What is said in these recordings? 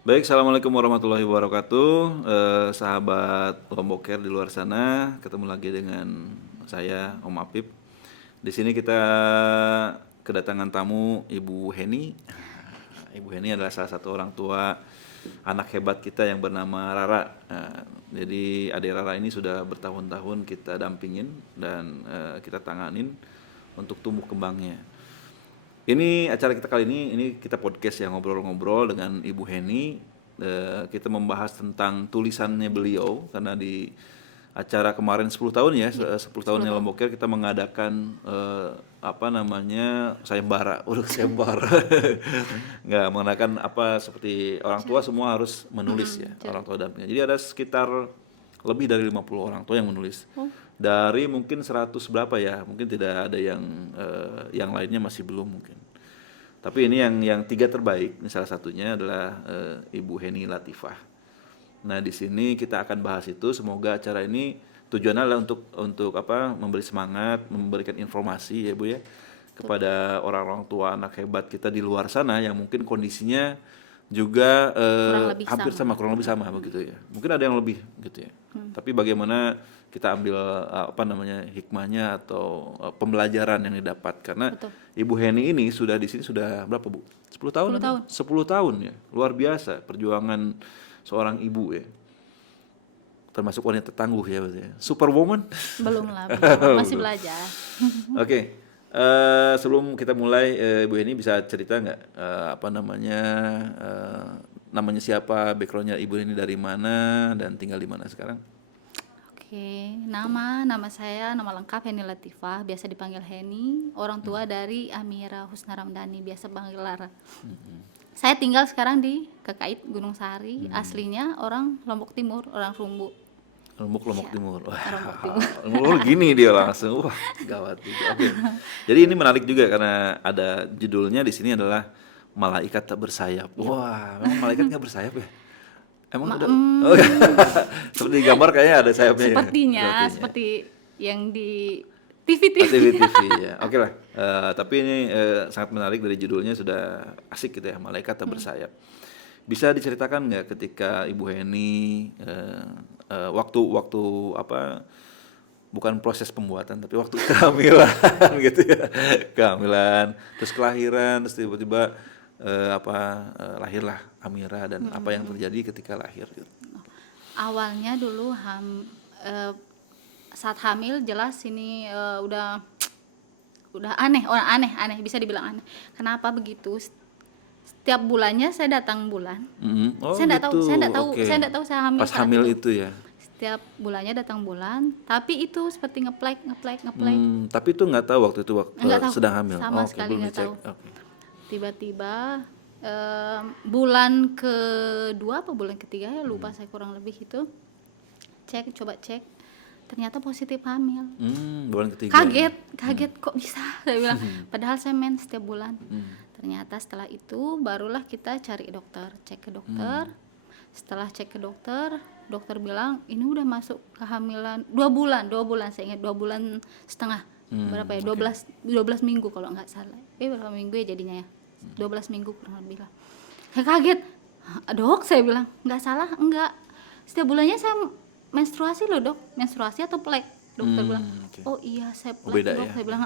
Baik, assalamualaikum warahmatullahi wabarakatuh. Sahabat Lomboker di luar sana, ketemu lagi dengan saya Om Apip. Di sini kita kedatangan tamu Ibu Heni. Ibu Heni adalah salah satu orang tua anak hebat kita yang bernama Rara. Jadi adik Rara ini sudah bertahun-tahun kita dampingin dan kita tanganin untuk tumbuh kembangnya. Ini acara kita kali ini kita podcast yang ngobrol-ngobrol dengan Ibu Heni. Kita membahas tentang tulisannya beliau karena di acara kemarin 10 tahun ya, 10 tahunnya Lomboker kita mengadakan sayembara, sayembara. Nggak mengadakan seperti orang tua semua harus menulis ya, orang tua dampingnya. Jadi ada sekitar lebih dari 50 orang tua yang menulis. Dari mungkin 100 berapa ya, mungkin tidak ada yang lainnya masih belum mungkin. Tapi ini yang 3 terbaik, ini salah satunya adalah Ibu Heni Latifah. Nah, di sini kita akan bahas itu. Semoga acara ini tujuannya adalah untuk memberi semangat, memberikan informasi ya Bu ya kepada orang-orang tua anak hebat kita di luar sana yang mungkin kondisinya juga hampir sama, kurang lebih sama begitu ya. Mungkin ada yang lebih gitu ya. Tapi bagaimana kita ambil hikmahnya atau pembelajaran yang didapat karena Betul. Ibu Heni ini sudah di sini sudah berapa Bu? 10 tahun? 10 tahun. 10 tahun ya. Luar biasa perjuangan seorang ibu ya. Termasuk wanita tangguh ya berarti ya. Superwoman? Belum lah, belum. Masih belajar. Oke. Sebelum kita mulai, Ibu Heni bisa cerita nggak namanya siapa, backgroundnya Ibu Heni dari mana dan tinggal di mana sekarang? Oke, nama saya, nama lengkap Heni Latifah, biasa dipanggil Heni. Orang tua dari Amira Husna Ramdhani, biasa panggil Lara. Saya tinggal sekarang di Kekait, Gunung Sahari. Aslinya orang Lombok Timur, orang Rumbu. Lombok Timur. Wah, Lombok Timur. gini dia langsung. Wah, gawat juga. Oke. Jadi ini menarik juga karena ada judulnya di sini adalah Malaikat Tak Bersayap. Wah, memang malaikat nggak bersayap ya? Emang ada? Oh, seperti di gambar kayaknya ada sayapnya ya. Sepertinya, seperti yang di TV-TV. TV ya. Oke lah. Tapi ini sangat menarik dari judulnya sudah asik gitu ya, Malaikat Tak Bersayap. Bisa diceritakan nggak ketika Ibu Heni waktu bukan proses pembuatan tapi waktu kehamilan gitu ya, kehamilan terus kelahiran terus tiba-tiba lahirlah Amira dan apa yang terjadi ketika lahir gitu. Awalnya dulu saat hamil jelas ini udah aneh, bisa dibilang aneh. Kenapa begitu? Setiap bulannya saya datang bulan. Oh, saya enggak gitu. Saya enggak tahu saya hamil pas saat hamil itu ya. Setiap bulannya datang bulan, tapi itu seperti ngeplek. Tapi itu nggak tahu waktu itu Enggak tahu. sedang hamil. Sama Oke, sekali belum enggak dicek. tahu. Oke. Tiba-tiba bulan kedua apa bulan ketiga ya lupa saya kurang lebih itu. Coba cek. Ternyata positif hamil. Bulan ketiga. Kaget kok bisa saya bilang. Padahal saya mens setiap bulan. Ternyata setelah itu barulah kita cari dokter, cek ke dokter. Setelah cek ke dokter bilang ini udah masuk kehamilan 2 bulan saya ingat 2 bulan setengah. Berapa ya? 12 minggu kalau nggak salah. Berapa minggu ya jadinya ya? 12 minggu kurang lebih lah. Saya kaget. Dok, saya bilang, nggak salah, enggak. Setiap bulannya saya menstruasi loh dok, menstruasi atau plek? Dokter bilang, oh iya saya plek dok. Ya? Saya bilang,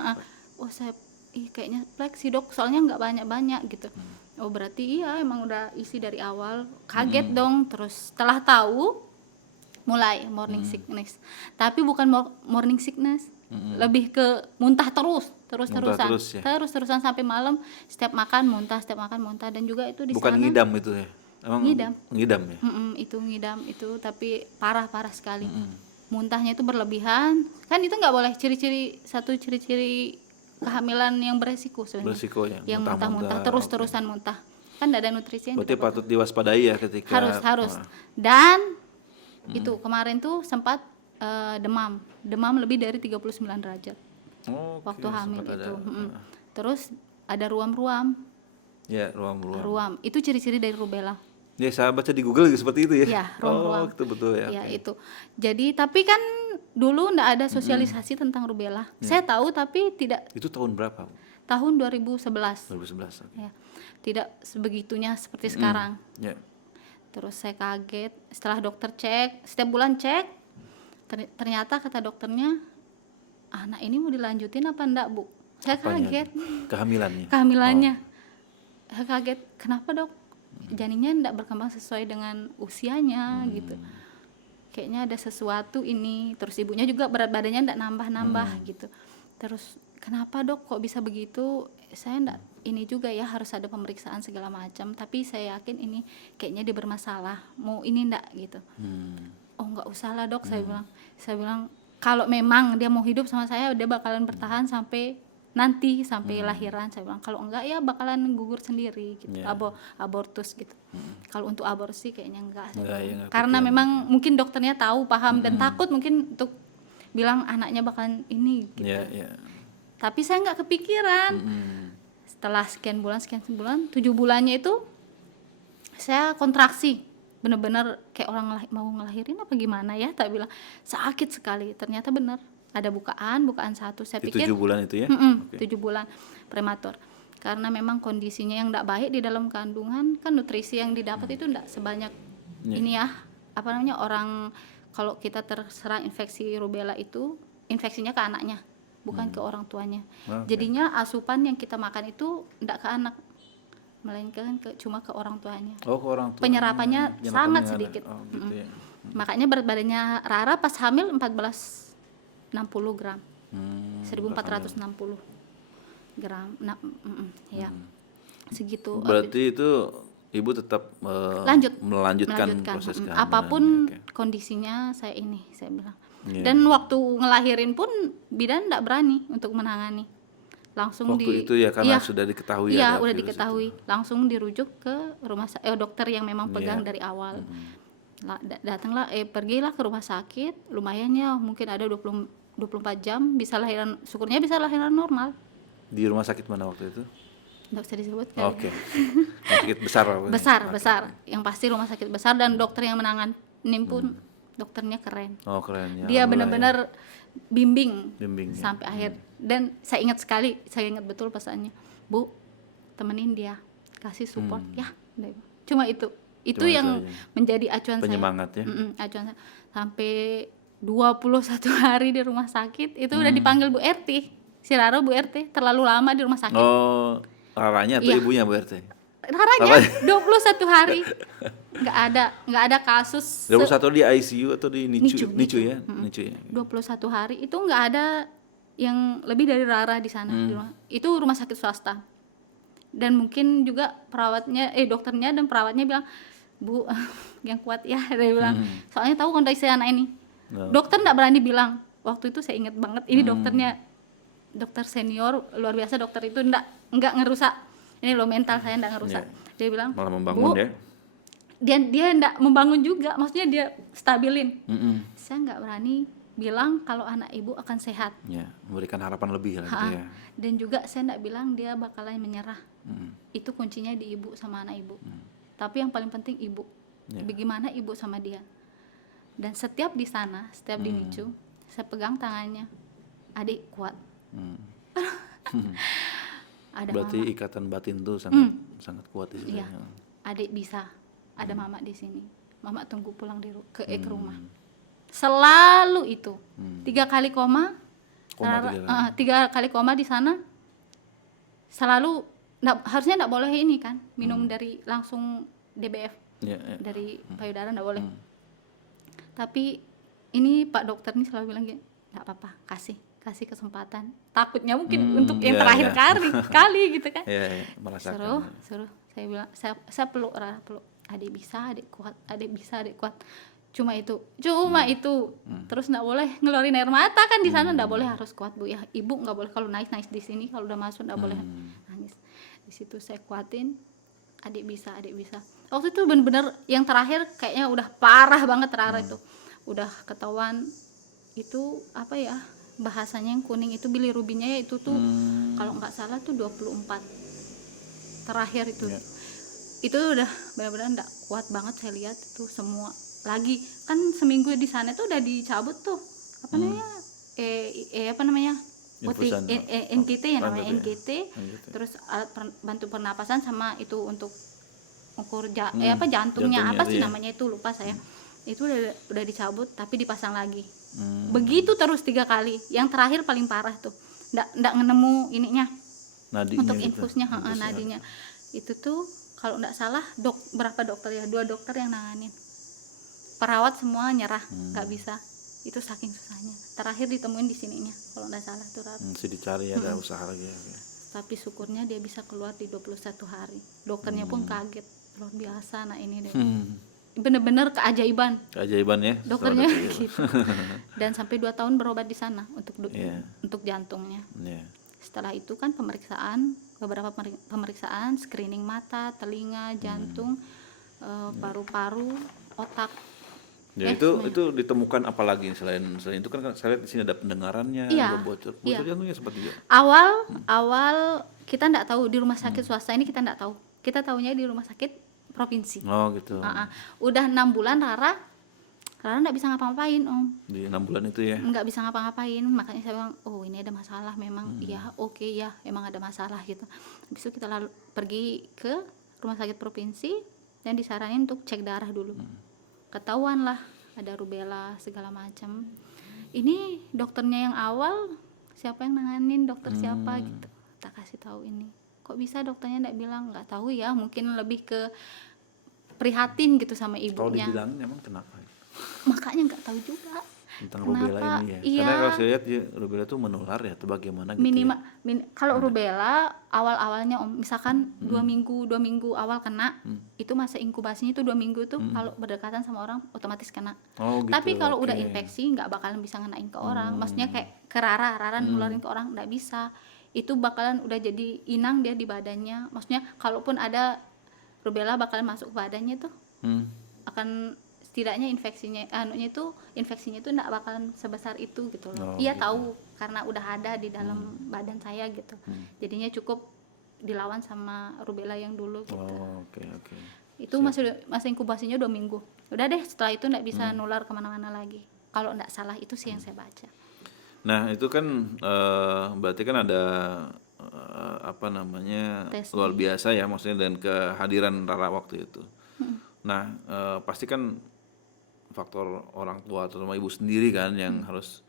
oh saya kayaknya plek sih dok, soalnya nggak banyak-banyak gitu. Oh berarti iya emang udah isi dari awal. Kaget dong, terus setelah tahu mulai morning sickness. Tapi bukan morning sickness, lebih ke muntah terus-terusan sampai malam. Setiap makan muntah dan juga itu di bukan sana. Bukan ngidam itu ya? Emang ngidam ya? Itu ngidam itu, tapi parah sekali. Muntahnya itu berlebihan. Kan itu nggak boleh ciri-ciri kehamilan yang beresiko sebenarnya. Beresiko ya. Yang muntah-muntah terus-terusan muntah. Kan tidak ada nutrisinya. Berarti patut diwaspadai ya ketika harus. Dan itu kemarin tuh sempat demam lebih dari 39 derajat. Waktu hamil itu. Terus ada ruam-ruam. Ya, ruam. Itu ciri-ciri dari rubella. Ya, saya baca di Google juga seperti itu ya. Ya, ruam-ruam. Itu betul ya. Ya, itu. Jadi tapi kan dulu enggak ada sosialisasi tentang rubella. Saya tahu tapi tidak. Itu tahun berapa? Tahun 2011. 2011. Okay. Ya. Tidak sebegitunya seperti sekarang. Ya. Terus saya kaget setelah dokter cek, setiap bulan cek, ternyata kata dokternya, anak ini mau dilanjutin apa enggak, Bu? Saya Apanya? kaget. Kehamilannya. Kehamilannya. Saya kaget, kenapa, Dok? Janinnya enggak berkembang sesuai dengan usianya gitu. Kayaknya ada sesuatu ini. Terus ibunya juga berat badannya enggak nambah-nambah gitu. Terus kenapa, Dok, kok bisa begitu? Saya enggak ini juga ya, harus ada pemeriksaan segala macam, tapi saya yakin ini kayaknya dia bermasalah. Mau ini enggak gitu. Oh, enggak usah lah, Dok, saya bilang. Saya bilang kalau memang dia mau hidup sama saya, dia bakalan bertahan sampai nanti, sampai lahiran. Saya bilang kalau enggak ya bakalan gugur sendiri gitu. Abortus gitu. Kalau untuk aborsi kayaknya enggak, Enggak, karena memang mungkin dokternya tahu, paham, dan takut mungkin untuk bilang anaknya bakalan ini gitu. Tapi saya nggak kepikiran. Setelah sekian bulan 7 bulannya itu saya kontraksi, bener-bener kayak orang mau ngelahirin apa gimana ya, tak bilang sakit sekali. Ternyata bener ada bukaan 1. Saya pikir 7 bulan itu ya? 7 bulan prematur. Karena memang kondisinya yang tidak baik di dalam kandungan, kan nutrisi yang didapat itu tidak sebanyak ini ya, apa namanya, orang kalau kita terserang infeksi rubella itu infeksinya ke anaknya, bukan ke orang tuanya. Jadinya asupan yang kita makan itu tidak ke anak, melainkan cuma ke orang tuanya. Oh, ke orang tua. Penyerapannya sangat sedikit. Gitu ya. Makanya berat badannya Rara pas hamil 1460 gram. 1460 gram. Ya. Segitu. Berarti itu ibu tetap melanjutkan proses kehamilan. Apapun kondisinya saya bilang. Dan waktu ngelahirin pun bidan enggak berani untuk menangani. Langsung waktu itu ya, karena sudah diketahui ya. Iya, ada udah virus diketahui. itu. Langsung dirujuk ke rumah dokter yang memang pegang dari awal. Datanglah pergilah ke rumah sakit, lumayan ya, mungkin ada 24 jam bisa lahiran, syukurnya bisa lahiran normal. Di rumah sakit mana waktu itu? Nggak usah disebut kali. Oke. Rumah sakit besar apa? Besar. Yang pasti rumah sakit besar, dan dokter yang menanganin pun dokternya keren. Oh, keren ya. Dia benar-benar bimbing ya. sampai akhir. Dan saya ingat sekali, saya ingat betul pesannya, Bu, temenin dia, kasih support ya. Cuma itu yang menjadi acuan penyemangat saya. Ya. Acuan saya. Sampai 21 hari di rumah sakit itu udah dipanggil Bu RT. Si Raro Bu RT terlalu lama di rumah sakit. Oh, Raranya atau ibunya Bu RT? Raranya 21 hari. Nggak ada kasus. 21 di ICU atau di NICU ya? NICU ya. 21 hari itu nggak ada yang lebih dari Rara di sana. Di rumah. Itu rumah sakit swasta. Dan mungkin juga dokternya dan perawatnya bilang, Bu, yang kuat ya, dia bilang. Soalnya tahu kondisi anak ini. Dokter nggak berani bilang. Waktu itu saya ingat banget, ini dokternya, dokter senior luar biasa. Dokter itu nggak ngerusak. Ini loh, mental saya nggak ngerusak. Dia bilang, malah membangun, Bu, ya. Dia nggak membangun juga, maksudnya dia stabilin. Saya nggak berani bilang kalau anak ibu akan sehat. Ya, memberikan harapan lebih lah gitu ya. Dan juga saya nggak bilang dia bakalan menyerah. Itu kuncinya di ibu sama anak ibu. Tapi yang paling penting ibu. Bagaimana ibu sama dia. Dan setiap di sana, setiap di NICU, saya pegang tangannya. Adik kuat. Ada berarti mama. Ikatan batin tuh sangat kuat di situ. Iya. Adik bisa. Ada mama di sini. Mama tunggu pulang ke rumah. Selalu itu. 3 kali koma. 3 kali koma di sana. Selalu harusnya enggak boleh ini kan, minum dari langsung DBF. Dari payudara enggak boleh. Tapi ini Pak dokter nih selalu bilang gini, enggak apa-apa, kasih kesempatan. Takutnya mungkin untuk yang terakhir kali gitu kan. Merasakan. Suruh saya bilang, saya peluk Rara, adik bisa, adik kuat. Cuma itu. Terus enggak boleh ngeluarin air mata kan di sana, enggak boleh, harus kuat Bu ya. Ibu enggak boleh kalau nangis di sini, kalau udah masuk enggak boleh nangis. Di situ saya kuatin, adik bisa. Waktu itu benar-benar yang terakhir kayaknya udah parah banget Rara itu. Udah ketahuan itu apa ya? Bahasanya yang kuning itu bilirubinnya ya itu tuh kalau enggak salah tuh 24. Terakhir itu. Itu udah benar-benar enggak kuat banget, saya lihat itu semua. Lagi kan seminggu di sana tuh udah dicabut tuh apa namanya NGT ya namanya NGT. Terus alat bantu pernapasan sama itu untuk ukur Hmm, jantungnya jantungnya apa itu sih ya. namanya itu lupa saya. Itu udah dicabut tapi dipasang lagi. Hmm. Begitu terus 3 kali. Yang terakhir paling parah tuh. Nggak nemu ininya Nadinya untuk gitu. infusnya, Infusnya. nadinya. Itu tuh kalau nggak salah berapa dokter ya? 2 dokter yang nanganin. Perawat semua nyerah, nggak bisa. Itu saking susahnya. Terakhir ditemuin di sininya kalau nggak salah tuh Rat. Mesti dicari ada usaha lagi. Oke. Tapi syukurnya dia bisa keluar di 21 hari. Dokternya pun kaget. Luar biasa anak ini deh. Bener-bener keajaiban. Keajaiban ya. Dokternya setelah ada gitu. Dan sampai 2 tahun berobat di sana Iya. untuk jantungnya. Iya. Setelah itu kan beberapa pemeriksaan, screening mata, telinga, jantung, paru-paru, otak. Ya itu ditemukan apa lagi selain itu kan saya lihat di sini ada pendengarannya, Iya, ada bocor iya. jantungnya seperti itu. Awal kita nggak tahu di rumah sakit swasta ini, kita nggak tahu. Kita tahunya di rumah sakit provinsi. Oh gitu. Udah 6 bulan Rara nggak bisa ngapa-ngapain Om. Di 6 bulan itu ya. Nggak bisa ngapa-ngapain, makanya saya bilang oh ini ada masalah memang. Ya oke, ya emang ada masalah gitu. Habis itu kita pergi ke rumah sakit provinsi dan disaranin untuk cek darah dulu. Ketahuan lah ada rubella segala macam. Ini dokternya yang awal siapa yang nanganin, dokter siapa gitu. Tak kasih tahu ini. Kok bisa dokternya nggak bilang? Nggak tahu ya, mungkin lebih ke prihatin gitu sama Kalau ibunya. dibilangin emang kenapa? Makanya nggak tahu juga Tentang kenapa. rubella ini ya. Iya. Karena kalau saya lihat ya, rubella itu menular ya atau bagaimana gitu Minimal ya. kalau rubella awal-awalnya Om, misalkan 2 minggu awal kena, itu masa inkubasinya itu 2 minggu tuh kalau berdekatan sama orang otomatis kena. Oh gitu. Tapi kalau udah oke. infeksi nggak bakalan bisa ngenain ke orang. Maksudnya kayak ke Rara nularin ke orang nggak bisa. Itu bakalan udah jadi inang dia di badannya. Maksudnya kalaupun ada rubella bakalan masuk ke badannya tuh akan setidaknya infeksinya itu enggak bakalan sebesar itu gitu loh. Oh, Iya gitu. tahu karena udah ada di dalam badan saya gitu. Jadinya cukup dilawan sama rubella yang dulu gitu. Oh, oke. Itu masa inkubasinya 2 minggu. Udah deh, setelah itu enggak bisa nular kemana-mana lagi. Kalau enggak salah itu sih yang saya baca. Nah, itu kan berarti kan ada apa namanya Tesnya. luar biasa ya maksudnya dan kehadiran Rara waktu itu. Nah, pasti kan faktor orang tua terutama ibu sendiri kan yang harus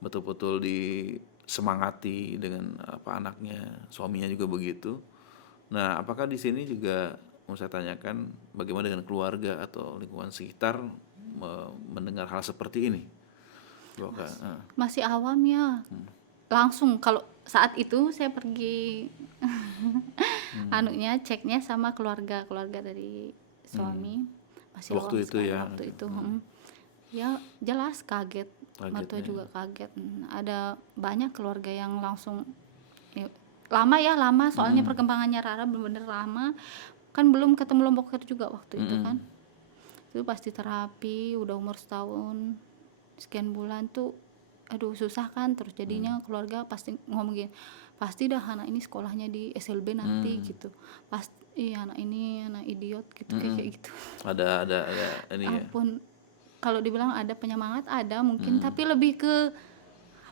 betul-betul disemangati dengan apa anaknya, suaminya juga begitu. Nah, apakah di sini juga mau saya tanyakan bagaimana dengan keluarga atau lingkungan sekitar mendengar hal seperti ini? Masih awam ya. Langsung kalau saat itu saya pergi ceknya sama keluarga dari suami. Masih Waktu awam itu sekali ya. waktu itu. Ya jelas kaget. Mertua ya. juga kaget. Ada banyak keluarga yang langsung lama soalnya perkembangannya Rara benar-benar lama. Kan belum ketemu Lombokер juga waktu itu kan. Itu pasti terapi udah umur setahun sekian bulan tuh aduh susah kan, terus jadinya keluarga pasti ngomong gini, pasti dah anak ini sekolahnya di SLB nanti gitu, pasti anak ini anak idiot gitu kayak gitu. Ada ini ya. Ampun, kalau dibilang ada penyemangat ada mungkin, tapi lebih ke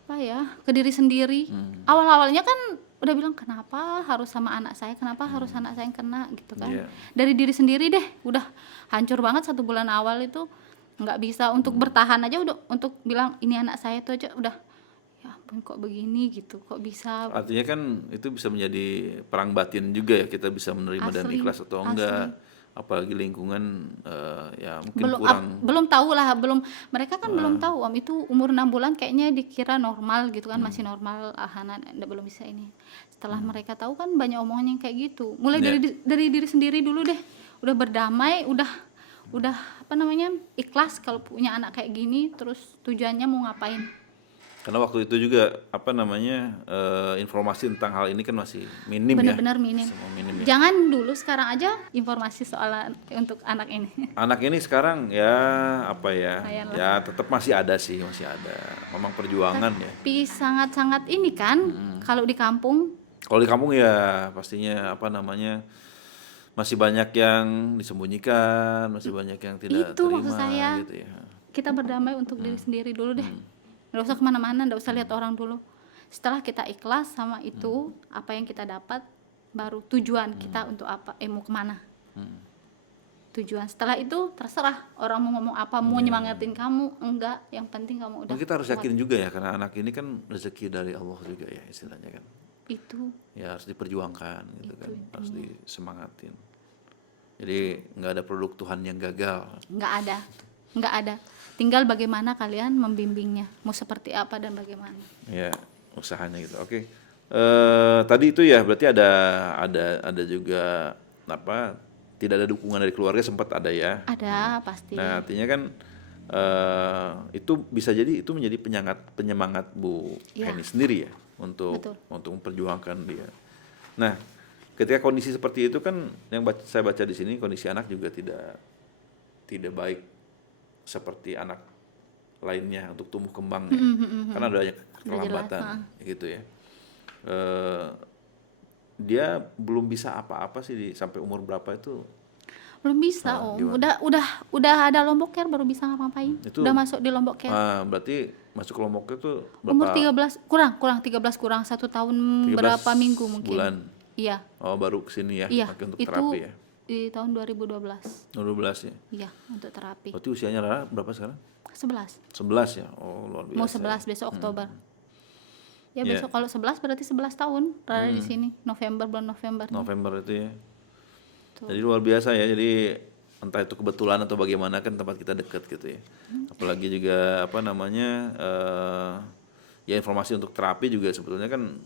apa ya, ke diri sendiri. Awal-awalnya kan udah bilang kenapa harus sama anak saya, kenapa harus anak saya yang kena gitu kan. Dari diri sendiri deh udah hancur banget 1 bulan awal itu, nggak bisa untuk bertahan aja, udah untuk bilang ini anak saya tuh aja udah ya ampun kok begini gitu, kok bisa. Artinya kan itu bisa menjadi perang batin juga ya, kita bisa menerima dan Asli, ikhlas atau enggak, apalagi lingkungan ya mungkin belum kurang. belum tahu lah, mereka kan belum tahu Om, itu umur 6 bulan kayaknya dikira normal gitu kan, masih normal, anak belum bisa ini. Setelah mereka tahu kan banyak omongan yang kayak gitu, mulai dari diri sendiri dulu deh, udah berdamai, udah apa namanya, ikhlas kalau punya anak kayak gini, terus tujuannya mau ngapain. Karena waktu itu juga apa namanya informasi tentang hal ini kan masih minim. Benar-benar minim. Semua minim ya. Jangan dulu, sekarang aja informasi soal untuk anak ini. Anak ini sekarang ya apa ya, Lumayan lah. ya tetap masih ada sih, masih ada. Memang perjuangan ya. Tapi sangat-sangat ini kan, kalau di kampung. Kalau di kampung ya pastinya apa namanya masih banyak yang disembunyikan, masih banyak yang tidak Itu terima maksud saya. gitu ya. Kita berdamai untuk diri sendiri dulu deh. Nggak usah kemana-mana, nggak usah lihat orang dulu. Setelah kita ikhlas sama itu, apa yang kita dapat, baru tujuan kita untuk apa, mau kemana. tujuan. Setelah itu terserah orang mau ngomong apa, mau nyemangatin kamu enggak, yang penting kamu udah Kita harus kuat. yakin juga ya, karena anak ini kan rezeki dari Allah juga ya istilahnya kan. Itu Ya harus diperjuangkan gitu kan, harus disemangatin. Jadi nggak ada produk Tuhan yang gagal. nggak ada. Tinggal bagaimana kalian membimbingnya, mau seperti apa dan bagaimana. Ya usahanya gitu. Oke. Tadi itu ya berarti ada juga apa? Tidak ada dukungan dari keluarga, sempat ada ya. Ada pasti. Nah artinya kan itu bisa jadi itu menjadi penyemangat Bu Iya. Heni sendiri ya untuk memperjuangkan dia. Nah ketika kondisi seperti itu kan yang saya baca di sini kondisi anak juga tidak baik seperti anak lainnya untuk tumbuh kembang ya. Karena ada banyak keterlambatan gitu ya. Dia belum bisa apa-apa sih sampai umur berapa itu? Belum bisa, Om. Udah ada Lombok Care baru bisa ngapain. Udah masuk di Lombok Care. Berarti masuk ke Lombok Care itu Umur berapa? 13 kurang 13 kurang 1 tahun 13 berapa minggu mungkin. bulan. Iya. Oh, baru kesini ya, Iya, pakai untuk itu terapi ya. di tahun 2012. 12 ya. Iya, untuk terapi. Berarti usianya Rara berapa sekarang? 11. 11 ya. Oh, luar biasa. Mau 11 besok Oktober. Ya Iya. besok kalau 11 berarti 11 tahun Rara di sini. Bulan November. November itu ya. Tuh. Jadi luar biasa ya. Jadi entah itu kebetulan atau bagaimana kan tempat kita dekat gitu ya. Apalagi juga apa namanya ya informasi untuk terapi juga sebetulnya kan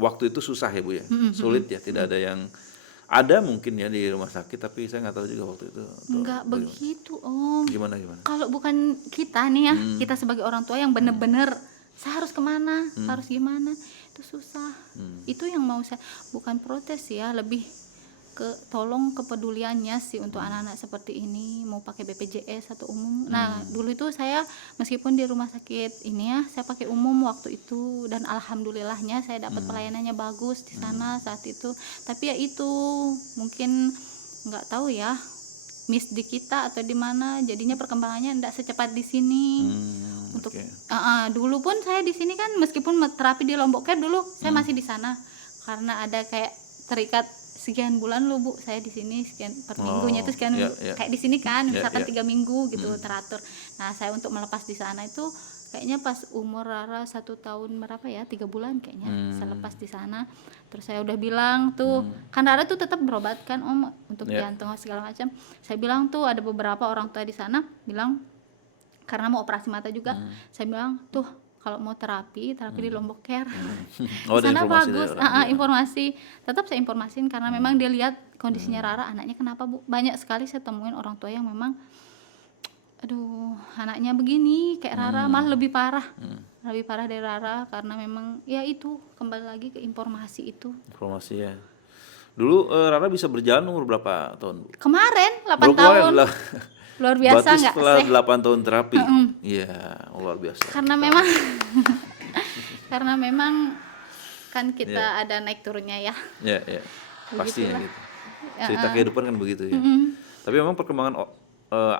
waktu itu susah ya Bu ya. Sulit ya, tidak ada yang ada mungkin ya di rumah sakit tapi saya nggak tahu juga waktu itu. Enggak begitu, Om. Gimana? Kalau bukan kita nih ya, kita sebagai orang tua yang bener-bener saya harus kemana, harus gimana, itu susah. Itu yang mau saya, bukan protes ya, lebih ke tolong kepeduliannya sih untuk anak-anak seperti ini, mau pakai BPJS atau umum. Nah dulu itu saya meskipun di rumah sakit ini ya, saya pakai umum waktu itu dan alhamdulillahnya saya dapat pelayanannya bagus di sana saat itu. Tapi ya itu mungkin nggak tahu ya, miss di kita atau di mana, jadinya perkembangannya tidak secepat di sini. Untuk dulu pun saya di sini kan meskipun terapi di Lombok Care dulu saya masih di sana karena ada kayak terikat sekian bulan lo Bu saya di sini, sekian per minggunya itu sekian kayak di sini kan misalkan 3 minggu gitu teratur. Nah saya untuk melepas di sana itu kayaknya pas umur Rara 1 tahun berapa ya, 3 bulan kayaknya saya lepas di sana. Terus saya udah bilang tuh kan Rara tuh tetap berobat kan Om untuk jantung segala macam. Saya bilang tuh ada beberapa orang tua di sana bilang karena mau operasi mata juga, saya bilang tuh kalau mau terapi di Lombok Care. Oh, sana informasi bagus, informasi. Tetap saya informasin karena memang dia lihat kondisinya Rara, anaknya kenapa Bu? Banyak sekali saya temuin orang tua yang memang aduh, anaknya begini kayak Rara, malah lebih parah. Lebih parah dari Rara karena memang ya itu kembali lagi ke informasi itu. Informasi ya. Dulu Rara bisa berjalan umur berapa tahun Bu? Kemarin 8 tahun. Luar biasa enggak nggak setelah sih? 8 tahun terapi. Iya, luar biasa. Karena memang karena memang kan kita ada naik turunnya ya. Ya. Pastinya Begitulah. gitu. Cerita kehidupan kan begitu ya. Tapi memang perkembangan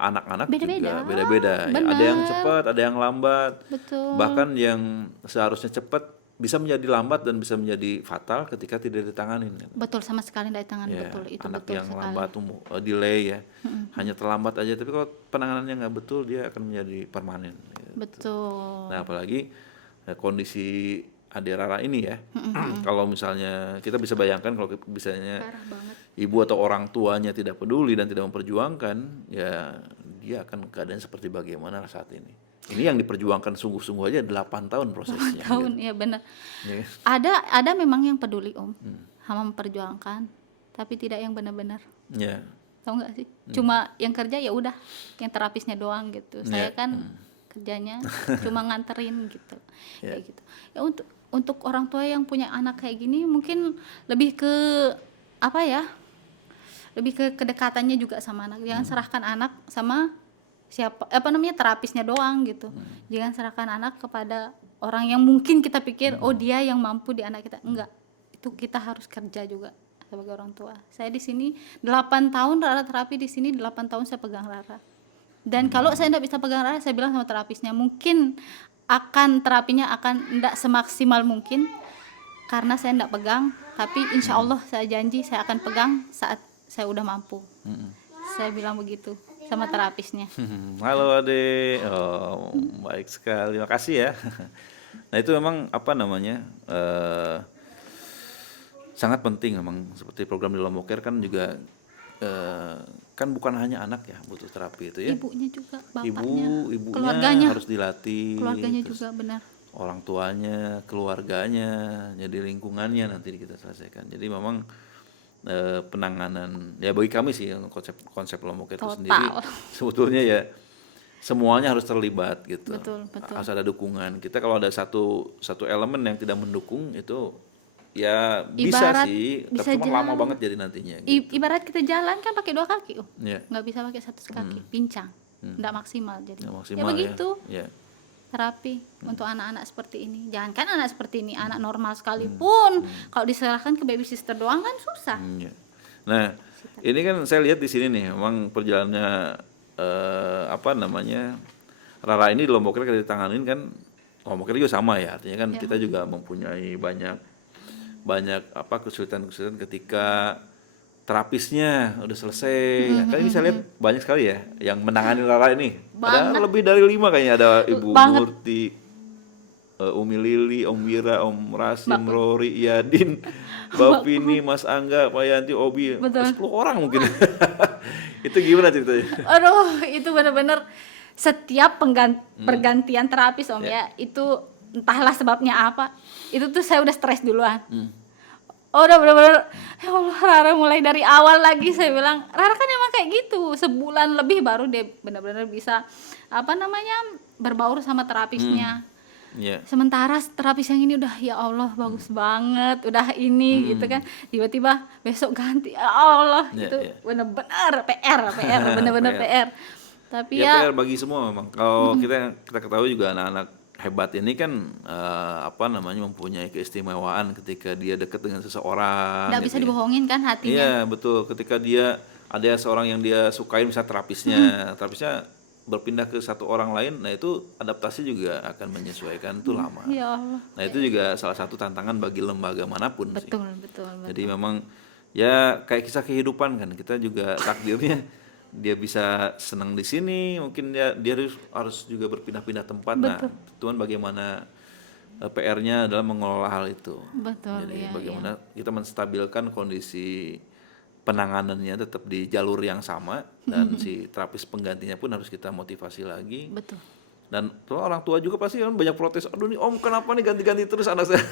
anak-anak juga beda-beda. Ya, ada yang cepat, ada yang lambat. Betul. Bahkan yang seharusnya cepat bisa menjadi lambat dan bisa menjadi fatal ketika tidak ditangani. Betul, sama sekali tidak ditangani. Ya, betul itu anak betul yang sekali. lambat delay ya, hanya terlambat aja. Tapi kalau penanganannya nggak betul dia akan menjadi permanen. Gitu. Betul. Nah apalagi kondisi adik Rara ini ya, kalau misalnya kita bisa bayangkan kalau misalnya Parah banget. ibu atau orang tuanya tidak peduli dan tidak memperjuangkan, ya dia akan keadaan seperti bagaimana saat ini. Ini yang diperjuangkan sungguh-sungguh aja 8 tahun prosesnya. 8 tahun ya benar. Ya. Ada memang yang peduli Om, sama memperjuangkan, tapi tidak yang benar-benar. Ya. Tahu nggak sih? Cuma yang kerja ya udah, yang terapisnya doang gitu. Saya kan kerjanya cuma nganterin gitu. Kayak gitu. Ya untuk orang tua yang punya anak kayak gini mungkin lebih ke apa ya? Lebih ke kedekatannya juga sama anak. Jangan serahkan anak sama terapisnya doang gitu. Jangan serahkan anak kepada orang yang mungkin kita pikir oh dia yang mampu di anak kita. Enggak. Itu kita harus kerja juga sebagai orang tua. Saya di sini 8 tahun Rara terapi di sini 8 tahun saya pegang Rara. Dan kalau saya tidak bisa pegang Rara, saya bilang sama terapisnya mungkin terapinya akan tidak semaksimal mungkin karena saya tidak pegang, tapi insya Allah saya janji saya akan pegang saat saya udah mampu. saya bilang begitu sama terapisnya. Halo Ade, oh, baik sekali, makasih ya. Nah itu memang apa namanya sangat penting memang seperti program di Lombok Care kan juga kan bukan hanya anak ya butuh terapi itu ya. Ibunya juga, bapaknya, Ibunya keluarganya, harus dilatih, keluarganya terus juga benar. orang tuanya, keluarganya, jadi lingkungannya nanti kita selesaikan. Jadi memang penanganan ya bagi kami sih konsep Lombok Care itu sendiri Total. sebetulnya ya semuanya harus terlibat gitu. Betul, betul. Harus ada dukungan. Kita kalau ada satu elemen yang tidak mendukung itu ya bisa Ibarat sih, bisa tapi cuma lama jalan. banget jadi nantinya. Gitu. Ibarat kita jalan kan pakai 2 kaki, Ya, nggak bisa pakai 1 kaki, pincang, nggak maksimal jadi. nggak Ya maksimal begitu ya. terapi untuk anak-anak seperti ini. Jangan kan anak seperti ini, anak normal sekalipun kalau diserahkan ke baby sister doang kan susah. Ya. Nah, ini kan saya lihat di sini nih, memang perjalanannya apa namanya Rara ini di Lombok Care kita ditanganin kan, Lombok Care juga sama ya, artinya kan kita juga mempunyai banyak apa kesulitan-kesulitan ketika terapisnya udah selesai. Kan ini saya lihat banyak sekali ya yang menangani Rara ini. Ada lebih dari 5 kayaknya, ada Ibu Murti, Umi Lili, Om Wira, Om Rasim, Rory, Yadin, Mbak Vini, Mas Angga, Pak Yanti, Obi, 10 orang mungkin. Itu gimana ceritanya? Aduh, itu benar-benar setiap pergantian terapis Om ya, itu entahlah sebabnya apa. Itu tuh saya udah stres duluan. Oh, udah benar-benar ya Allah, Rara mulai dari awal lagi. Saya bilang, Rara kan emang kayak gitu. Sebulan lebih baru dia benar-benar bisa apa namanya berbaur sama terapisnya. Yeah. Sementara terapis yang ini udah ya Allah bagus banget, udah ini gitu kan. Tiba-tiba besok ganti. Ya Allah, itu benar-benar PR, benar-benar PR. Tapi ya PR bagi semua memang. Kalau kita ketahui juga anak-anak hebat ini kan apa namanya mempunyai keistimewaan ketika dia dekat dengan seseorang. Nggak bisa dibohongin kan hatinya. Iya betul. Ketika dia ada seorang yang dia sukain, misalnya terapisnya berpindah ke satu orang lain, nah itu adaptasi juga akan menyesuaikan itu lama. Ya Allah. Nah itu juga salah satu tantangan bagi lembaga manapun sih. Betul. Jadi memang ya kayak kisah kehidupan kan, kita juga takdirnya dia bisa senang di sini, mungkin dia harus juga berpindah-pindah tempat. Betul. Nah, cuman bagaimana PR-nya adalah mengelola hal itu. Betul. Jadi bagaimana kita menstabilkan kondisi penanganannya tetap di jalur yang sama, dan si terapis penggantinya pun harus kita motivasi lagi. Betul. Dan orang tua juga pasti kan banyak protes, aduh nih Om kenapa nih ganti-ganti terus anak saya.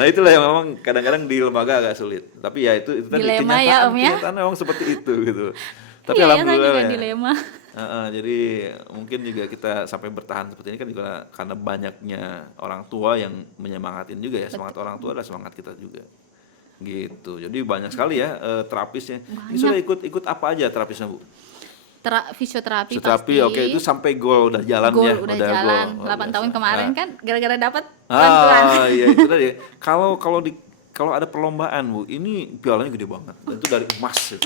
Nah itulah yang memang kadang-kadang di lembaga agak sulit. Tapi ya itu tadi dilema ya Om ya. Kenyataan memang seperti itu gitu. Tapi iya, alhamdulillah juga ya. Dilema. Jadi mungkin juga kita sampai bertahan seperti ini kan juga karena banyaknya orang tua yang menyemangatin juga ya. Semangat orang tua adalah semangat kita juga. Gitu. Jadi banyak sekali ya terapisnya. Ini sudah ikut apa aja terapisnya Bu? Fisioterapi pasti. Oke, itu sampai gol udah jalan ya. Udah jalan. 8 tahun kemarin kan gara-gara dapat bantuan. Iya itu tadi. Kalau ada perlombaan Bu, ini pialanya gede banget. Dan itu dari emas.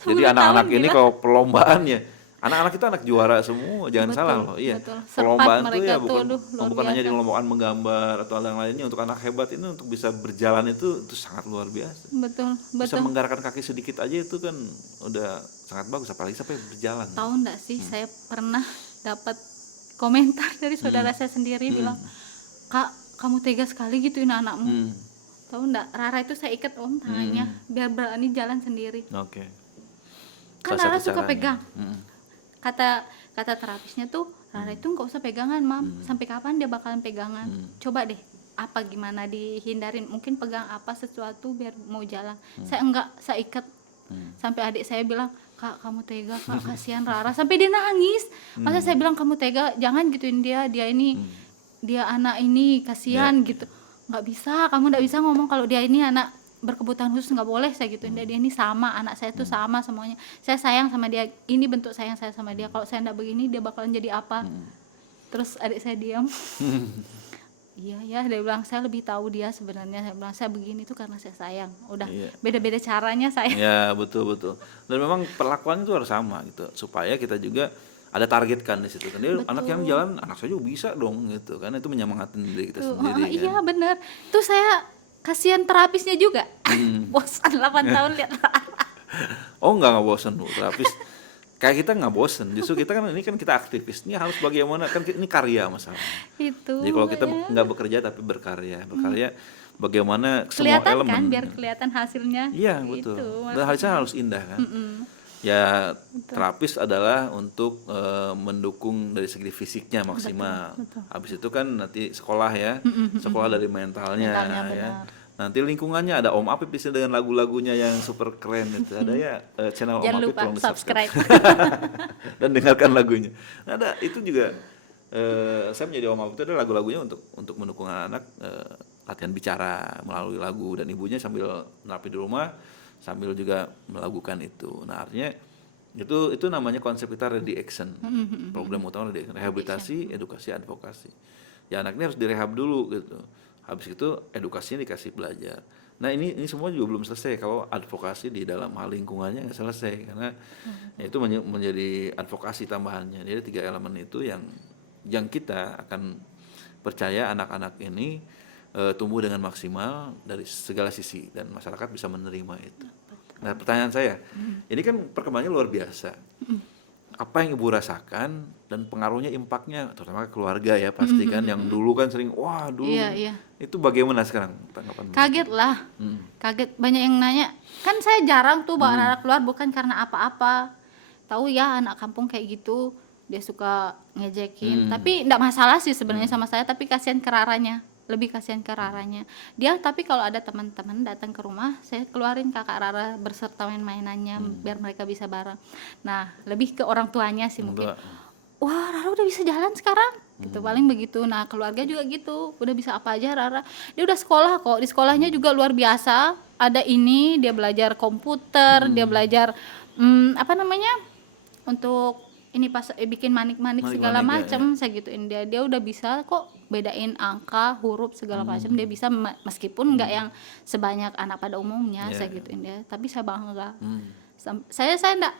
Jadi anak-anak ini kalau perlombaannya, anak-anak itu anak juara semua, jangan salah loh. Iya. Perlombaan tuh ya bukan hanya di perlombaan menggambar atau yang lainnya. Untuk anak hebat ini untuk bisa berjalan itu sangat luar biasa. Betul. Bisa menggerakkan kaki sedikit aja itu kan udah sangat bagus, apalagi sampai berjalan. Tahu enggak sih, saya pernah dapat komentar dari saudara saya sendiri bilang, "Kak, kamu tega sekali gituin anakmu." Tahu enggak, Rara itu saya ikat Om tangannya biar berani jalan sendiri. Oke. Kan Rara suka pegang. Kata terapisnya tuh, Rara itu nggak usah pegangan Mam, sampai kapan dia bakalan pegangan? Coba deh, apa gimana dihindarin, mungkin pegang apa sesuatu biar mau jalan. Saya enggak, saya ikat. Sampai adik saya bilang, Kak kamu tega Kak, kasihan Rara, sampai dia nangis. Masa saya bilang kamu tega, jangan gituin dia ini dia anak ini kasihan gitu. Nggak bisa, kamu nggak bisa ngomong kalau dia ini anak berkebutuhan khusus, nggak boleh saya gituin dia ini sama, anak saya tuh sama semuanya, saya sayang sama dia, ini bentuk sayang saya sama dia, kalau saya nggak begini dia bakalan jadi apa. Terus adik saya diam. Iya ya, dia bilang saya lebih tahu dia sebenarnya. Saya bilang saya begini tuh karena saya sayang. Udah beda-beda caranya saya. Ya betul. Dan memang perlakuan itu harus sama gitu, supaya kita juga ada target kan di situ kan. Dia anak yang jalan, anak saya juga bisa dong gitu kan, itu menyemangatin diri kita sendiri kan. Iya benar. Tuh saya kasihan terapisnya juga. Bosan 8 tahun lihat. Oh nggak bosen Bu, terapis kayak kita nggak bosen, justru kita kan ini kan kita aktivis, ini harus bagaimana kan ini karya masalahnya. Itu Jadi kalau kita makanya. nggak bekerja tapi berkarya, bagaimana semua Kelihatan elemen. kan, biar kelihatan hasilnya. Iya betul. Itu Dan hasilnya harus indah kan. Ya terapis adalah untuk mendukung dari segi fisiknya maksimal. Habis itu kan nanti sekolah ya, sekolah dari mentalnya, Mentalnya, ya. benar. Nanti lingkungannya ada Om Apip di sini dengan lagu-lagunya yang super keren itu. Ada ya channel Jangan Om Apip lupa tolong di-subscribe. subscribe. Dan dengarkan lagunya. Nah, ada itu juga saya menjadi Om Apip itu adalah lagu-lagunya untuk mendukung anak-anak latihan bicara melalui lagu dan ibunya sambil nerapi di rumah sambil juga melakukan itu. Nah, artinya itu namanya konsep kita ready action. Program utama ready action, rehabilitasi, edukasi, advokasi. Ya anak ini harus direhab dulu gitu. Habis itu edukasinya dikasih belajar. Nah ini semua juga belum selesai kalau advokasi di dalam hal lingkungannya nggak selesai karena ya itu menjadi advokasi tambahannya. Jadi 3 elemen itu yang kita akan percaya anak-anak ini tumbuh dengan maksimal dari segala sisi dan masyarakat bisa menerima itu. Nah pertanyaan saya, ini kan perkembangannya luar biasa. Apa yang ibu rasakan dan pengaruhnya, impaknya, terutama ke keluarga ya pasti kan, yang dulu kan sering, wah dulu, Iya. itu bagaimana sekarang tanggapan? Kaget lah, kaget, banyak yang nanya. Kan saya jarang tuh bawa anak keluar, bukan karena apa-apa. Tahu ya anak kampung kayak gitu, dia suka ngejekin. Tapi enggak masalah sih sebenarnya sama saya, tapi kasihan ke Raranya. Lebih kasihan ke Raranya. Dia tapi kalau ada teman-teman datang ke rumah, saya keluarin kakak Rara berserta main-mainannya biar mereka bisa bareng. Nah, lebih ke orang tuanya sih mungkin. Wah, Rara udah bisa jalan sekarang. Gitu paling begitu. Nah, keluarga juga gitu. Udah bisa apa aja Rara. Dia udah sekolah kok. Di sekolahnya juga luar biasa. Ada ini, dia belajar komputer, dia belajar apa namanya? Untuk ini pas bikin manik-manik segala macam, saya gituin dia udah bisa kok bedain angka, huruf segala macam, dia bisa meskipun enggak yang sebanyak anak pada umumnya, saya gituin dia, tapi saya bangga. Saya enggak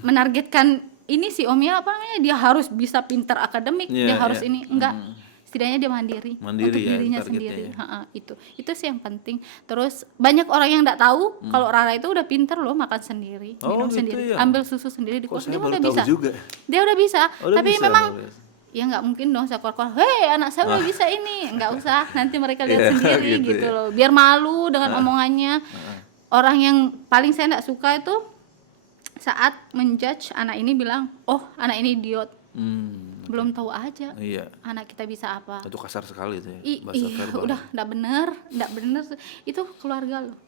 menargetkan ini sih Om ya, apa namanya, dia harus bisa pintar akademik, dia harus ini enggak. Setidaknya dia mandiri untuk ya, dirinya sendiri. Itu sih yang penting. Terus banyak orang yang enggak tahu kalau Rara itu udah pintar loh, makan sendiri, minum gitu sendiri, ya? ambil susu sendiri di Kok kos. saya Dia baru udah tahu bisa. juga. Dia udah bisa. Udah Tapi bisa, memang luar biasa. ya nggak mungkin dong saya keluar-keluar, hei anak saya udah bisa ini, nggak usah, nanti mereka lihat sendiri gitu ya. loh, biar malu dengan omongannya. Orang yang paling saya nggak suka itu saat menjudge anak ini bilang, oh anak ini idiot, belum tahu aja anak kita bisa apa. Itu kasar sekali itu ya, bahasa Iya, verbal. udah nggak bener, itu keluarga loh,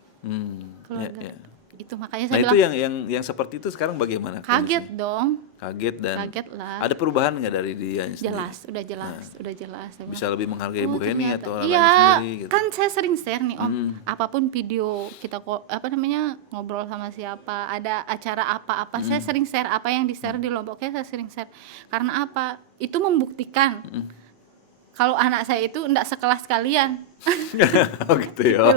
keluarga. Itu makanya saya Nah bilang itu yang seperti itu sekarang bagaimana? kaget dong. Kaget dan Kaget lah. ada perubahan nggak dari dia sendiri? Udah jelas. Saya Bisa lebih menghargai Bu Heni ternyata. atau orang Iya, lain sendiri gitu. kan saya sering share nih Om, apapun video kita ngobrol sama siapa, ada acara apa-apa, saya sering share apa yang di-share di Lomboknya, saya sering share. Karena apa? Itu membuktikan kalau anak saya itu enggak sekelas kalian. Oh gitu ya.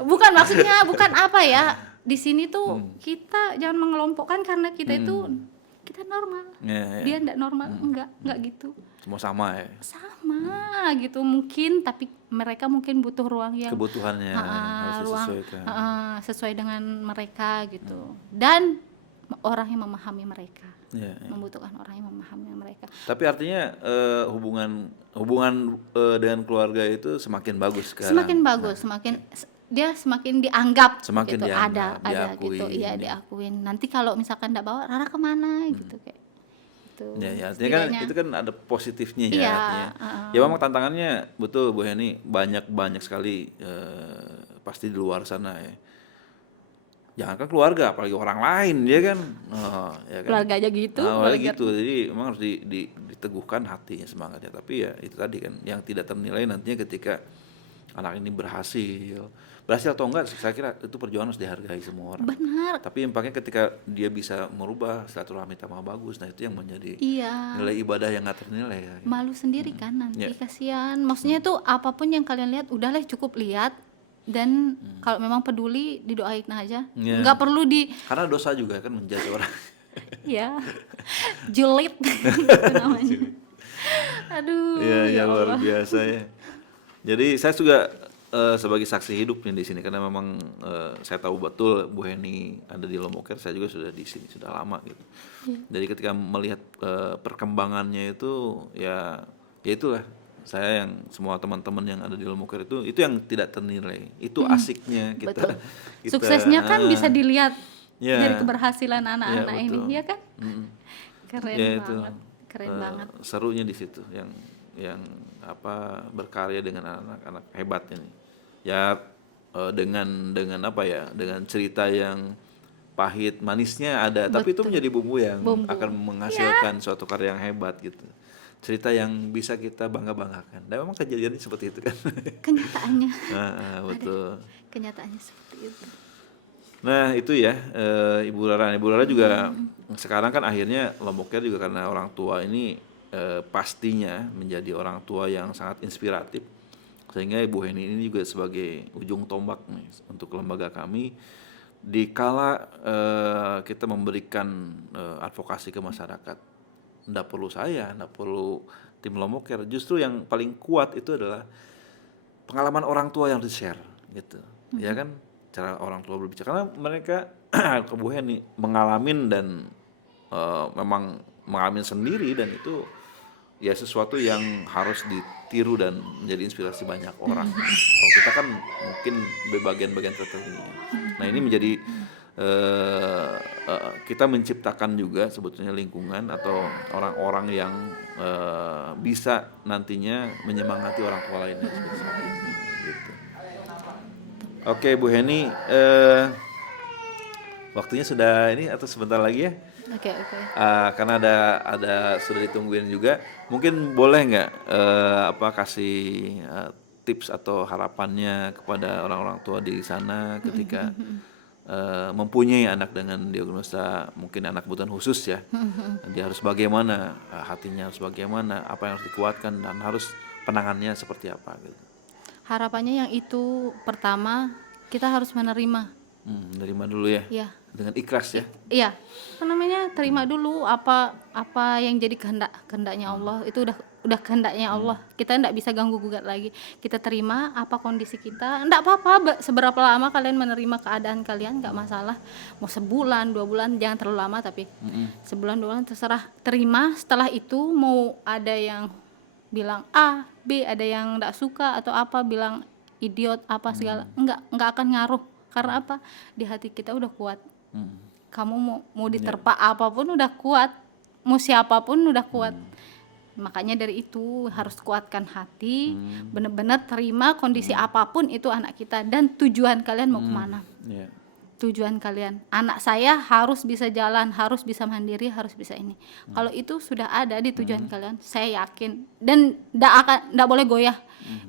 Bukan maksudnya, bukan apa ya, di sini tuh kita jangan mengelompokkan karena kita itu kita normal, dia enggak normal, enggak gitu. Semua sama ya. Sama gitu mungkin, tapi mereka mungkin butuh ruang yang Kebutuhannya harus disesuaikan. sesuai dengan mereka gitu, dan orang yang memahami mereka. Membutuhkan orang yang memahami mereka. Tapi artinya hubungan dengan keluarga itu semakin bagus sekarang. Semakin bagus, dia semakin dianggap, Semakin gitu. dianggap, ada diakuin, gitu, iya diakuin. Nanti kalau misalkan enggak bawa Rara kemana gitu kayak gitu. Ya artinya kan itu kan ada positifnya ya. Iya, Artinya. Ya memang tantangannya betul Bu Heni, banyak sekali pasti di luar sana ya. Jangankan keluarga, apalagi orang lain ya kan. Ya kan? Keluarga aja gitu. Gitu. Jadi memang harus diteguhkan hatinya, semangatnya. Tapi ya itu tadi kan yang tidak ternilai nantinya ketika anak ini berhasil atau enggak, saya kira itu perjuangan harus dihargai semua orang. Benar. Tapi impaknya ketika dia bisa merubah silaturahmi tambah bagus, nah itu yang menjadi Iya. nilai ibadah yang nggak ternilai ya. Malu sendiri kan nanti, kasihan. Maksudnya tuh apapun yang kalian lihat, udahlah cukup lihat. Dan kalau memang peduli, didoain aja. Nggak perlu karena dosa juga kan menjudge orang. Ya, julid gitu namanya. Aduh, ya ya luar Allah. biasa ya. Jadi saya juga sebagai saksi hidup nih di sini karena memang saya tahu betul Bu Heni ada di Lombok Care, saya juga sudah di sini sudah lama gitu. Jadi ketika melihat perkembangannya itu ya itulah saya yang semua teman-teman yang ada di Lombok Care itu yang tidak ternilai. Itu asiknya Betul. kita Suksesnya kan bisa dilihat ya, dari keberhasilan anak-anak ya, ini, betul. ya kan? Keren Ya itu banget, keren banget. serunya di situ yang apa berkarya dengan anak-anak hebat ini ya, dengan apa ya, dengan cerita yang pahit manisnya ada, tapi itu menjadi bumbu yang akan menghasilkan suatu karya yang hebat gitu, cerita yang bisa kita banggakan, dan memang kejadiannya seperti itu kan. Kenyataannya Betul. kenyataannya seperti itu. Nah itu ya, Ibu Rara juga sekarang kan akhirnya Lombok Care juga karena orang tua ini pastinya menjadi orang tua yang sangat inspiratif, sehingga Ibu Heni ini juga sebagai ujung tombak nih untuk lembaga kami dikala kita memberikan advokasi ke masyarakat. Nggak perlu saya, nggak perlu tim Lombok Care, justru yang paling kuat itu adalah pengalaman orang tua yang di-share gitu, ya kan, cara orang tua berbicara karena mereka ke Bu Heni mengalamin dan memang mengalami sendiri, dan itu ya sesuatu yang harus ditiru dan menjadi inspirasi banyak orang. Kalau kita kan mungkin di bagian-bagian tertentu. Nah ini menjadi kita menciptakan juga sebetulnya lingkungan atau orang-orang yang bisa nantinya menyemangati orang tua lainnya seperti itu. Gitu. Oke Bu Heni, waktunya sudah ini atau sebentar lagi ya? Oke. Karena ada sudah ditungguin juga, mungkin boleh nggak kasih tips atau harapannya kepada orang-orang tua di sana ketika mempunyai anak dengan diagnosa mungkin anak kebutuhan khusus ya, dia harus bagaimana, hatinya harus bagaimana, apa yang harus dikuatkan dan harus penanganannya seperti apa gitu. Harapannya yang itu pertama kita harus menerima. Menerima dulu ya. Ya. Dengan ikhlas ya. Iya. Terima dulu apa yang jadi kehendaknya Allah, itu udah kehendaknya Allah. Kita enggak bisa ganggu gugat lagi. Kita terima apa kondisi kita. Enggak apa-apa seberapa lama kalian menerima keadaan kalian, enggak masalah. Mau sebulan, 2 bulan, jangan terlalu lama, tapi sebulan 2 bulan terserah. Terima, setelah itu mau ada yang bilang A, B, ada yang enggak suka atau apa, bilang idiot apa segala, enggak akan ngaruh. Karena apa? Di hati kita udah kuat. Kamu mau diterpa apapun udah kuat, mau siapapun udah kuat. Makanya dari itu harus kuatkan hati, benar-benar terima kondisi apapun itu anak kita, dan tujuan kalian mau kemana. Tujuan kalian, anak saya harus bisa jalan, harus bisa mandiri, harus bisa ini. Kalau itu sudah ada di tujuan kalian, saya yakin, dan nggak boleh goyah.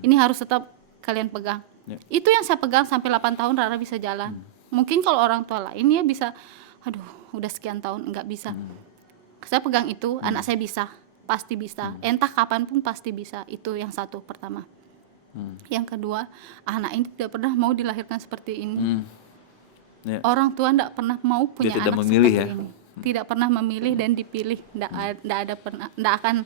Ini harus tetap kalian pegang. Itu yang saya pegang sampai 8 tahun Rara bisa jalan. Mungkin kalau orang tua lain ya bisa, aduh udah sekian tahun nggak bisa. Saya pegang itu, anak saya bisa, pasti bisa. Entah kapanpun pasti bisa. Itu yang satu pertama. Yang kedua, anak ini tidak pernah mau dilahirkan seperti ini. Orang tua tidak pernah mau punya anak seperti ini. Tidak pernah memilih dan dipilih. Tidak akan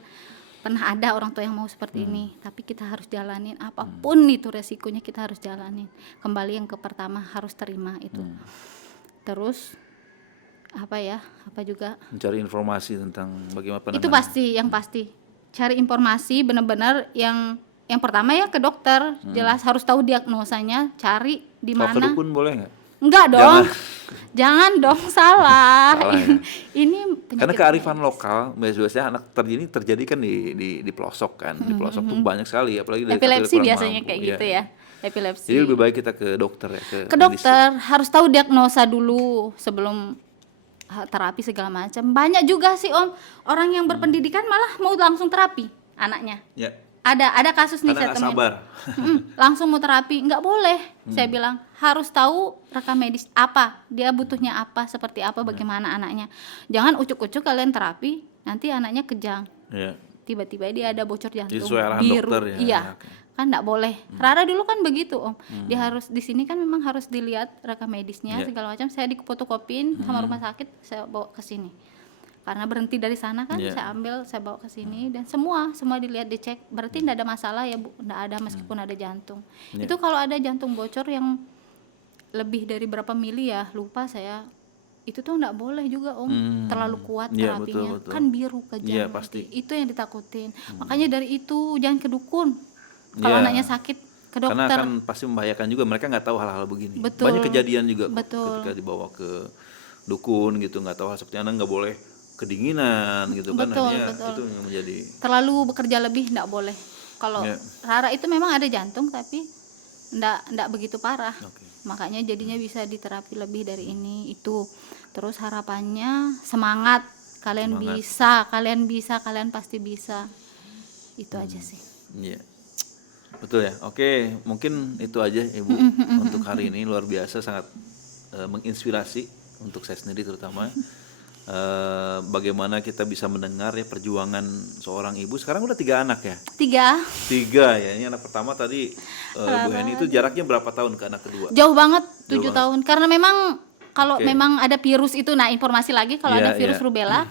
pernah ada orang tua yang mau seperti ini. Tapi kita harus jalanin apapun itu resikonya, kita harus jalanin. Kembali yang ke pertama, harus terima itu. Terus apa juga mencari informasi tentang bagaimana penanganan. Itu pasti, yang pasti cari informasi benar-benar yang pertama ya ke dokter. Jelas harus tahu diagnosanya, cari di mana. Kalau ke dukun boleh nggak? Enggak dong. Jangan dong, salah. Ya? Ini karena kearifan lokal biasanya anak terjadi kan di pelosok kan. Di pelosok tuh banyak sekali, apalagi dari epilepsi biasanya mampu, kayak gitu ya. Epilepsi. Jadi lebih baik kita ke dokter ya, ke dokter, harus tahu diagnosa dulu sebelum terapi segala macam. Banyak juga sih Om, orang yang berpendidikan malah mau langsung terapi anaknya. Ya. Ada kasus nih saya temuin. Sabar. Langsung mau terapi, nggak boleh. Saya bilang harus tahu rekam medis apa, dia butuhnya apa, seperti apa, bagaimana anaknya. Jangan ucuk-ucuk kalian terapi, nanti anaknya kejang. Ya. Tiba-tiba dia ada bocor jantung, biru. Dokter, ya. Iya. Kan nggak boleh. Rara dulu kan begitu Om. Dia harus di sini kan memang harus dilihat rekam medisnya segala macam. Saya difotokopin sama rumah sakit, saya bawa ke sini. karena berhenti dari sana kan, Iya. saya ambil, saya bawa ke sini dan semua dilihat, dicek, berarti tidak ada masalah ya Bu, tidak ada meskipun ada jantung. Iya. Itu kalau ada jantung bocor yang lebih dari berapa mili ya, lupa saya. Itu tuh nggak boleh juga Om, terlalu kuat Iya, terapinya, betul. kan biru kejam Iya, nanti. pasti. Itu yang ditakutin. Makanya dari itu jangan ke dukun. Kalau Iya. anaknya sakit ke Karena dokter. kan pasti membahayakan juga, mereka nggak tahu hal-hal begini. Betul. Banyak kejadian juga kok Betul. ketika dibawa ke dukun gitu, nggak tahu hal seperti anak nggak boleh kedinginan gitu kan, Betul, akhirnya betul. itu yang menjadi Terlalu bekerja lebih nggak boleh. Kalau Iya. Rara itu memang ada jantung tapi nggak begitu parah. Oke. Makanya jadinya bisa diterapi lebih dari ini itu. Terus harapannya semangat, kalian bisa, kalian pasti bisa. Itu aja sih. Iya. Betul ya. Oke, mungkin itu aja Ibu untuk hari ini, luar biasa, sangat menginspirasi untuk saya sendiri terutama. Bagaimana kita bisa mendengar ya perjuangan seorang ibu. Sekarang udah 3 anak ya? 3. 3 ya. Ini anak pertama tadi Bu Heni itu jaraknya berapa tahun ke anak kedua? Jauh banget, Jauh 7 tahun. Karena memang kalau Oke. memang ada virus itu, nah informasi lagi kalau Iya, ada virus iya. rubella,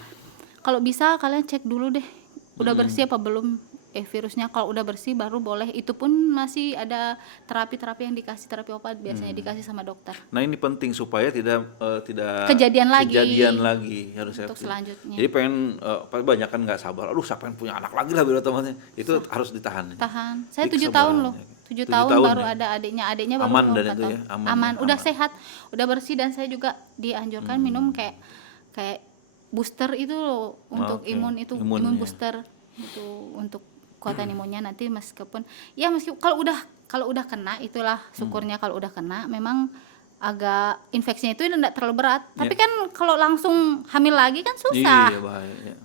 kalau bisa kalian cek dulu deh, udah bersih apa belum virusnya. Kalau udah bersih baru boleh. Itu pun masih ada terapi-terapi yang dikasih, terapi obat biasanya dikasih sama dokter. Nah, ini penting supaya tidak Kejadian lagi. harus Untuk safety. selanjutnya. Jadi pengen banyak kan nggak sabar. Aduh, siapa yang punya anak lagi lah biar otomatis. Itu harus ditahan. Tahan. Saya Jadi 7 tahun kesabaran loh. ya. 7 7 tahun tahun baru ya? ada adiknya baru Aman 4 dan itu tahun. ya, aman Aman, ya, udah aman. sehat, udah bersih, dan saya juga dianjurkan minum kayak booster itu loh untuk Oke, imun itu, imun imun ya. booster itu untuk kekuatan imunnya nanti meskipun kalau udah kena itulah syukurnya. Kalau udah kena memang agak infeksinya itu tidak terlalu berat. Tapi kan kalau langsung hamil lagi kan susah. Iya, bahaya. Ya.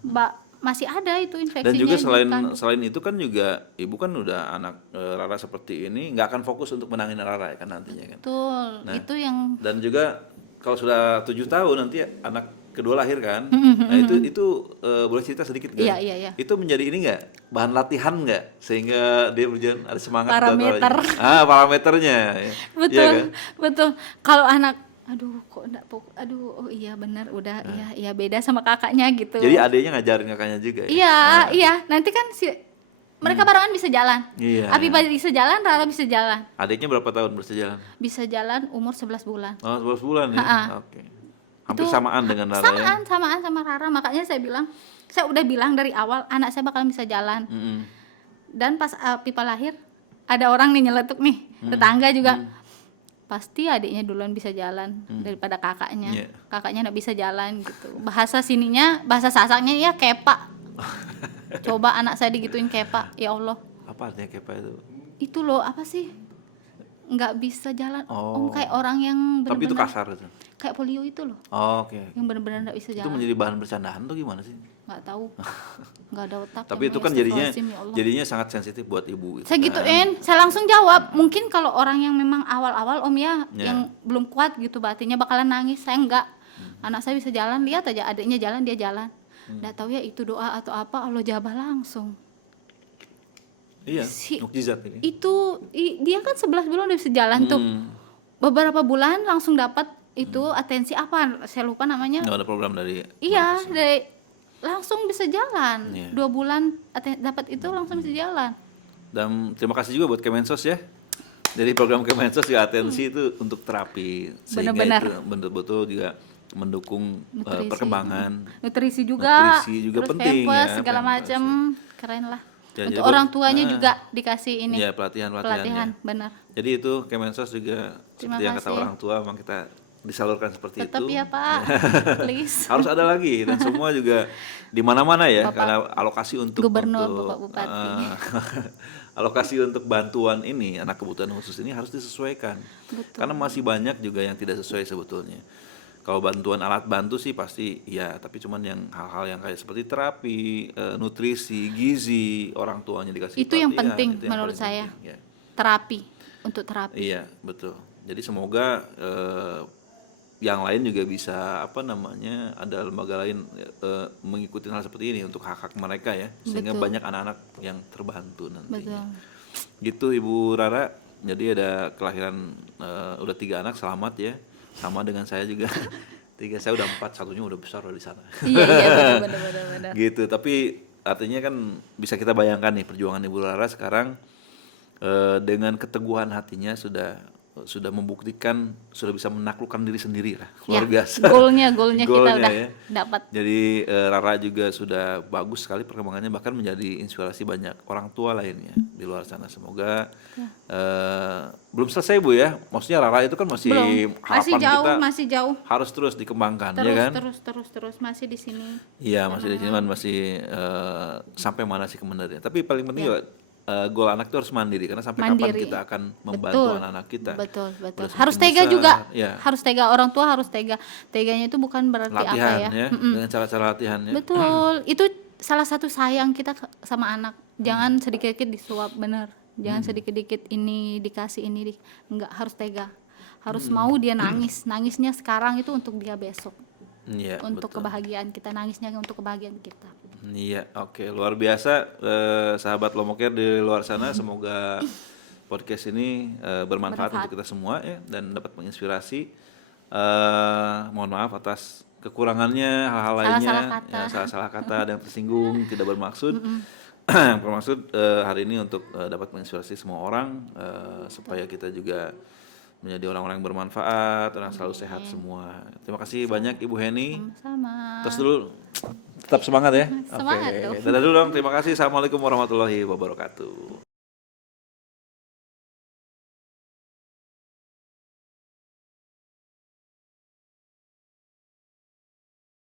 Masih ada itu infeksinya. Dan juga di kandung. selain itu kan juga ibu kan udah anak Rara seperti ini, nggak akan fokus untuk menangin Rara ya kan nantinya kan. Betul, Nah, itu yang Dan juga kalau sudah 7 tahun nanti anak kedua lahir kan. Nah, itu boleh cerita sedikit nggak? Iya. Itu menjadi ini nggak? Bahan latihan nggak? Sehingga dia berjalan ada semangat buat Parameter. orangnya. Parameternya. Ya. betul, Iya kan? betul. Kalau anak, oh iya benar, udah iya beda sama kakaknya gitu. Jadi adiknya ngajarin kakaknya juga ya. Iya, nanti kan mereka barengan bisa jalan. Iya. Abi bisa jalan, Rara bisa jalan. Adiknya berapa tahun bersejalan? Bisa jalan umur 11 bulan. Oh, 11 bulan ya. Ha-ha. Oke. Hampir Itu samaan dengan Rara ya. Samaan sama Rara. Makanya saya udah bilang dari awal anak saya bakalan bisa jalan. Mm-mm. Dan pas Pipa lahir, ada orang nih nyeletuk nih, tetangga juga. Pasti adiknya duluan bisa jalan daripada kakaknya. Iya. Kakaknya nggak bisa jalan gitu. Bahasa Sasaknya ya kepa. Coba anak saya digituin kepa, ya Allah. Apa artinya kepa itu? Itu loh, apa sih? Nggak bisa jalan. Oh. Kayak orang yang Tapi itu benar-benar kasar itu. kayak polio itu loh. Oh, oke. Yang benar-benar nggak bisa Itu jalan. menjadi bahan bercandaan tuh gimana sih? Nggak tahu. Nggak ada otak. Tapi ya, itu Mbak. kan Astagfirullahaladzim, ya Allah. jadinya sangat sensitif buat ibu gitu Saya kan. gituin, saya langsung jawab. Mungkin kalau orang yang memang awal-awal Om ya, Ya. yang belum kuat gitu batinnya bakalan nangis. Saya enggak. Anak saya bisa jalan, lihat aja adiknya jalan, dia jalan. Nggak tahu ya itu doa atau apa, Allah jabah langsung. Iya, Si- mukjizat ini. Dia kan 11 bulan udah bisa jalan tuh. Beberapa bulan langsung dapat itu atensi apa? Saya lupa namanya. Nggak ada program dari Iya, langsung bisa jalan. Iya. 2 bulan dapat itu langsung bisa jalan. Dan terima kasih juga buat Kemensos ya. Dari program Kemensos juga atensi itu untuk terapi sehingga Benar-benar. itu betul-betul juga mendukung Nutrisi. perkembangan. Nutrisi juga, Nutrisi juga terus penting pampers, ya, segala pampers, macam, keren lah. Ya, Untuk jadi orang tuanya juga dikasih ini Ya, pelatihan. benar. Jadi itu Kemensos juga Terima seperti yang kata kasih. orang tua, memang kita disalurkan seperti Tetap itu. ya Pak, please. Harus ada lagi dan semua juga di mana-mana ya, Bapak karena alokasi untuk Gubernur, untuk, Bapak Bupati. alokasi untuk bantuan ini anak kebutuhan khusus ini harus disesuaikan. Betul. Karena masih banyak juga yang tidak sesuai sebetulnya. Kalau bantuan alat bantu sih pasti ya, tapi cuman yang hal-hal yang kayak seperti terapi, nutrisi, gizi, orang tuanya dikasih Itu yang pelatihan, penting itu yang menurut paling saya. penting, ya. Terapi, untuk terapi. Iya, betul. Jadi semoga yang lain juga bisa ada lembaga lain mengikuti hal seperti ini untuk hak-hak mereka ya, sehingga Betul. banyak anak-anak yang terbantu nantinya. Betul. Gitu Ibu Rara. Jadi ada kelahiran udah 3 anak, selamat ya. Sama dengan saya juga. 3, saya udah 4, satunya udah besar udah di sana. Iya benar. Gitu, tapi artinya kan bisa kita bayangkan nih perjuangan Ibu Rara sekarang dengan keteguhan hatinya sudah membuktikan sudah bisa menaklukkan diri sendiri lah, luar biasa. Goalnya kita Goalnya udah ya. dapat. Jadi Rara juga sudah bagus sekali perkembangannya, bahkan menjadi inspirasi banyak orang tua lainnya di luar sana. Semoga belum selesai Bu ya, maksudnya Rara itu kan masih Belum, harapan kita masih jauh. harus terus dikembangkan, ya kan? Terus masih di sini. Iya, masih di sini kan, masih sampai mana sih kementerian. Tapi paling penting juga goal anak itu harus mandiri, karena sampai kapan Mandiri. kita akan membantu anak-anak kita. Betul. Udah Harus semakin tega besar, juga. ya. Harus tega, orang tua harus tega. Teganya itu bukan berarti Latihan apa ya. dengan cara-cara latihan ya. Betul. Itu salah satu sayang kita sama anak. Jangan sedikit-sedikit disuap, bener. Jangan sedikit-sedikit ini dikasih enggak, harus tega. Harus mau dia nangis. Nangisnya sekarang itu untuk dia besok. Iya, Untuk betul. kebahagiaan kita, nangisnya untuk kebahagiaan kita. Iya, oke, luar biasa sahabat Lomocare di luar sana. Semoga podcast ini bermanfaat untuk kita semua ya, dan dapat menginspirasi. Mohon maaf atas kekurangannya, hal-hal lainnya, salah-salah kata, ada yang tersinggung, tidak bermaksud. Bermaksud hari ini untuk dapat menginspirasi semua orang supaya kita juga menjadi orang-orang yang bermanfaat, orang selalu sehat semua. Terima kasih banyak Ibu Heni. Sama. Terus dulu, tetap semangat ya. Semangat Oke, dong. dadah dulu dong. Terima kasih. Assalamualaikum warahmatullahi wabarakatuh.